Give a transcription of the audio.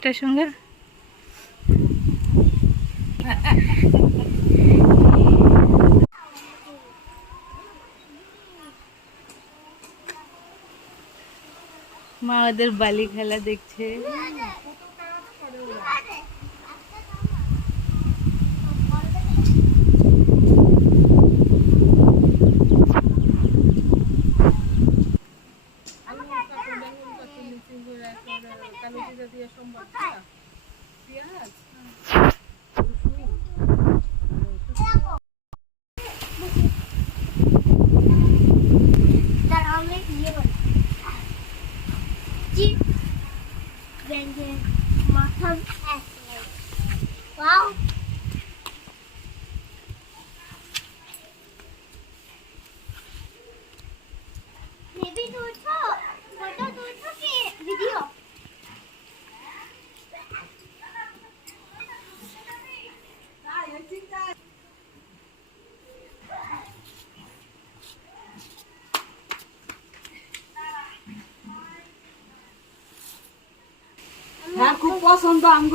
এটার সঙ্গে মা ওদের বালি খেলা দেখছে। Wow. Maybe do it for photo, do it for video. হ্যাঁ খুব পছন্দ।